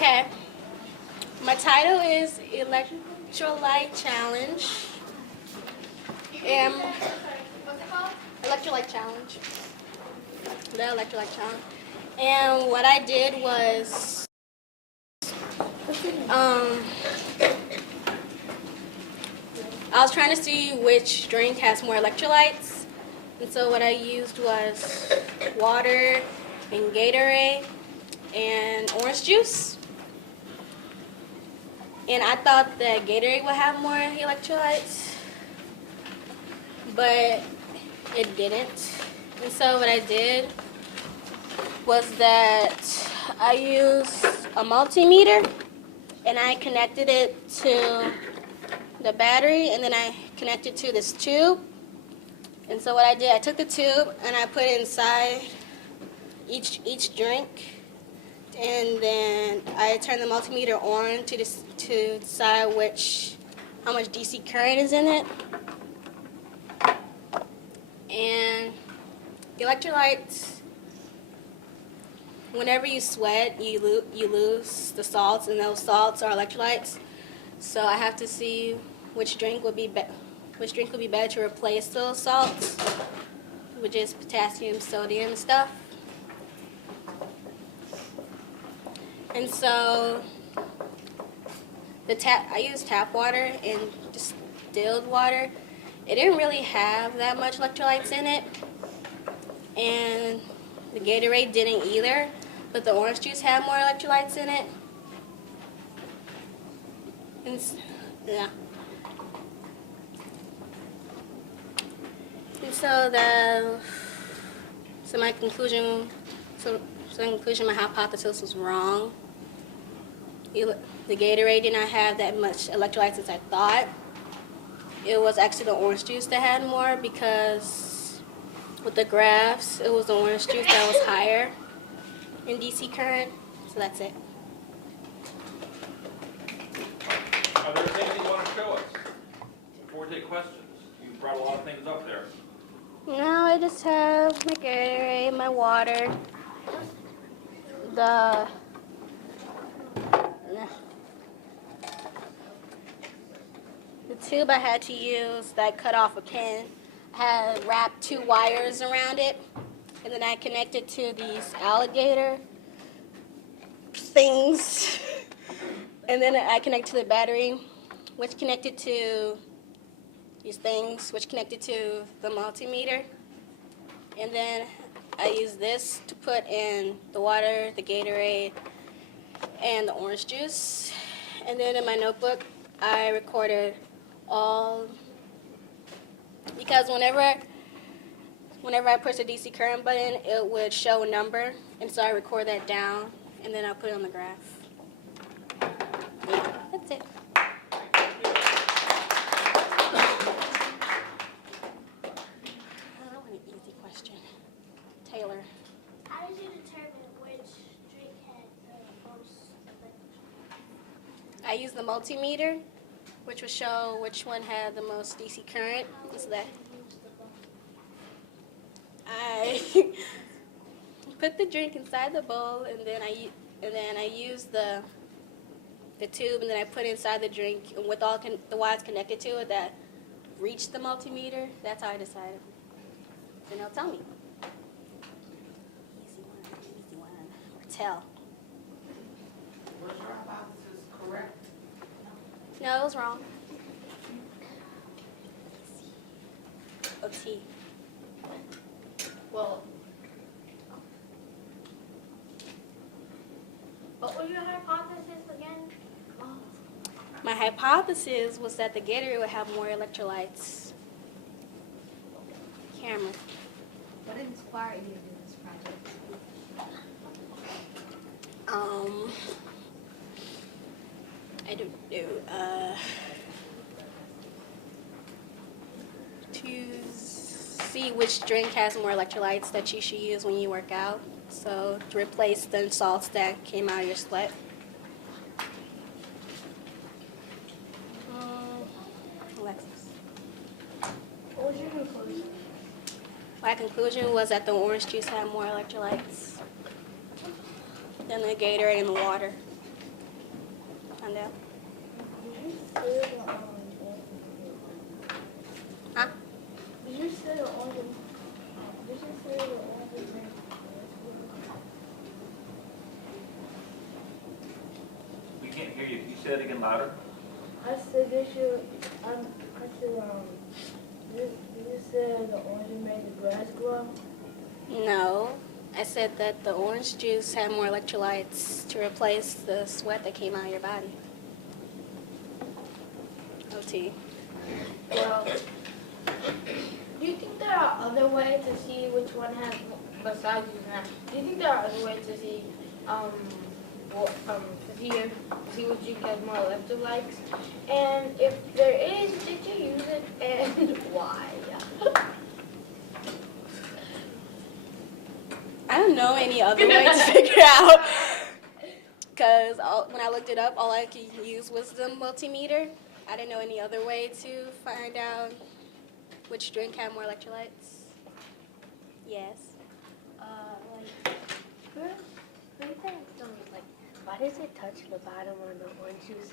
Okay. My title is Electrolyte Challenge. What's it called? Electrolyte Challenge. The Electrolyte Challenge. And what I did was, I was trying to see which drink has more electrolytes. And so what I used was water and Gatorade and orange juice. And I thought that Gatorade would have more electrolytes, but it didn't. And so what I did was that I used a multimeter and I connected it to the battery, and then I connected to this tube. And so what I did, I took the tube and I put it inside each drink. And then I turned the multimeter on to decide how much DC current is in it. And the electrolytes, whenever you sweat, you lose the salts, and those salts are electrolytes. So I have to see which drink would be better to replace those salts, which is potassium, sodium, and stuff. And so I used tap water and distilled water. It didn't really have that much electrolytes in it, and the Gatorade didn't either, but the orange juice had more electrolytes in it. And yeah. And so my conclusion, my hypothesis was wrong. The Gatorade did not have that much electrolytes as I thought. It was actually the orange juice that had more, because with the graphs, it was the orange juice that was higher in DC current. So that's it. Are there things you want to show us before we take questions? You brought a lot of things up there. No, I just have my Gatorade, my water, the tube I had to use that cut off a pin. I had wrapped 2 wires around it, and then I connected to these alligator things, and then I connected to the battery, which connected to these things, which connected to the multimeter. And then I used this to put in the water, the Gatorade, and the orange juice. And then in my notebook, I recorded all, because whenever I push the DC current button, it would show a number, and so I record that down, and then I put it on the graph. Yeah, that's it. Taylor. How did you determine which drink had the most electrolytes? I used the multimeter, which would show which one had the most DC current. So that I put the drink inside the bowl, and then I used the tube, and then I put it inside the drink, and with all the wires connected to it that reached the multimeter. That's how I decided. And they'll tell me. Easy one, or tell. Was your hypothesis correct? No, it was wrong. OT. Well, what was your hypothesis again? My hypothesis was that the Gatorade would have more electrolytes. Camera. What inspired you to do this project? I don't know. To see which drink has more electrolytes that you should use when you work out. So to replace the salts that came out of your sweat. Alexis. What was your conclusion? My conclusion was that the orange juice had more electrolytes than the Gatorade and the water. find out. Did you say the Huh? Did you say the orange? Did you say the orange? We can't hear you. Can you say that again louder? I said they should. I said Did you say the orange made the grass grow? No. I said that the orange juice had more electrolytes to replace the sweat that came out of your body. OT. Well, do you think there are other ways to see which one has, besides using that, do you think there are other ways to see, see which drink has more electrolytes? And if there is, did you use it and why? I don't know any other way to figure out. Because when I looked it up, all I could use was the multimeter. I didn't know any other way to find out which drink had more electrolytes. Yes. Why does it touch the bottom on the orange juice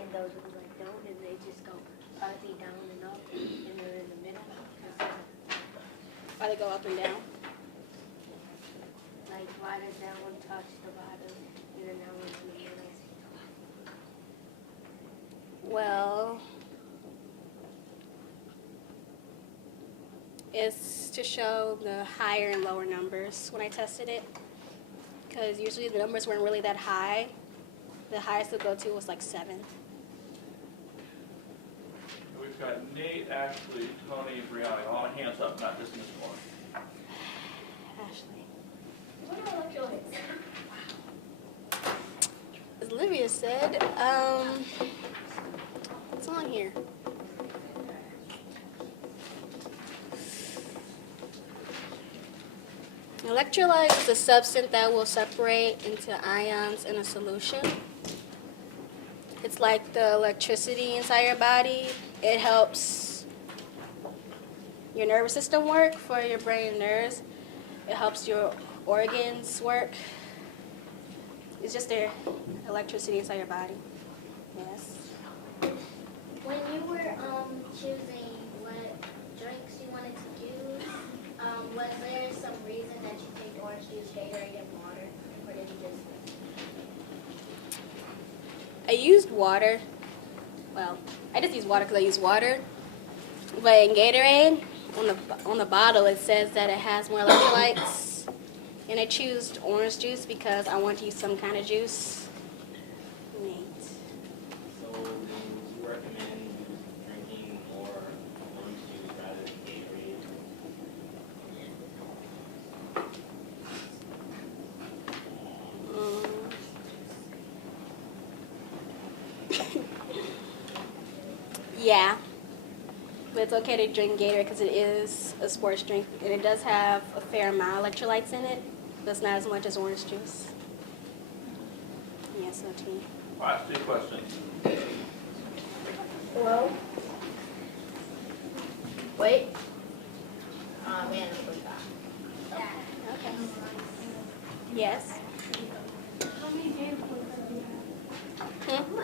and those ones like don't, and they just go partly down and up, and they're in the middle? Why they go up and down? Like, why does that one touch the bottom and then that one's in the middle? Well, it's to show the higher and lower numbers when I tested it. Because usually the numbers weren't really that high. The highest it would go to was like 7. We've got Nate, Ashley, Tony, Brianna, all hands up, not just Miss Moore. Ashley. What are electrolytes? As Olivia said, what's on here? Electrolyte is a substance that will separate into ions in a solution. It's like the electricity inside your body. It helps your nervous system work for your brain and nerves. It helps your organs work. It's just the electricity inside your body. Yes. When you were choosing what drinks you wanted to use, was there some reason that you picked orange juice, Gatorade, and water, or did you just? I used water. Well, I just use water because I use water. But in Gatorade, on the bottle, it says that it has more electrolytes. And I chose orange juice because I want to use some kind of juice. Neat. So you recommend drinking more orange juice rather than Gatorade? Yeah. But it's okay to drink Gatorade because it is a sports drink. And it does have a fair amount of electrolytes in it. But it's not as much as orange juice. Yes, OT. Last 2 questions. Well, wait. Man, I forgot. Okay. Yes. How many data points do you have? Hmm?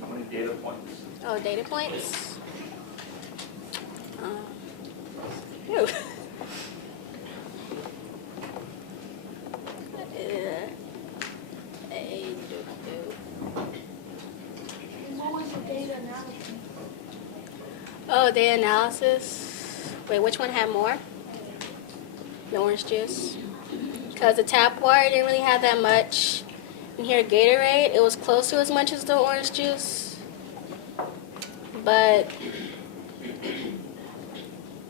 How many data points? Oh, data points. Ew. What was the data analysis? Oh, data analysis. Wait, which one had more? The orange juice. Because the tap water didn't really have that much. And here, Gatorade, it was close to as much as the orange juice. But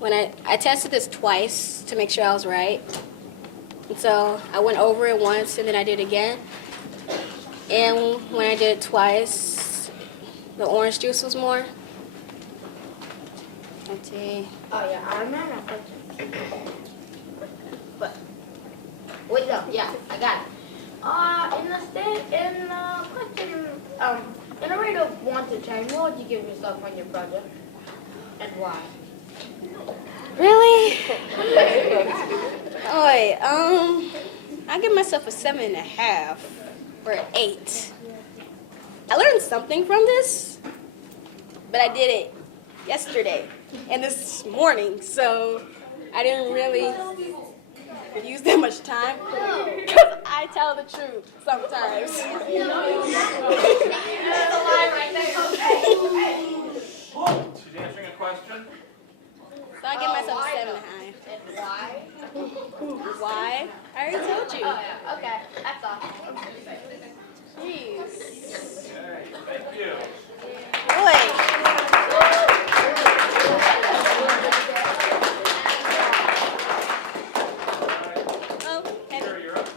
when I tested this twice to make sure I was right. And so I went over it once and then I did it again. And when I did it twice, the orange juice was more. Let's see. Oh yeah, I remember that question. But wait, no, yeah, I got it. In a rate of 1 to 10, what would you give yourself on your project, and why? Really? Oh, wait, I give myself a 7.5 or an 8. I learned something from this, but I did it yesterday and this morning, so I didn't really use that much time because I tell the truth sometimes. She's answering a question. So I give myself a 7.5. And why? Why? I already told you. Oh, yeah, okay, that's all.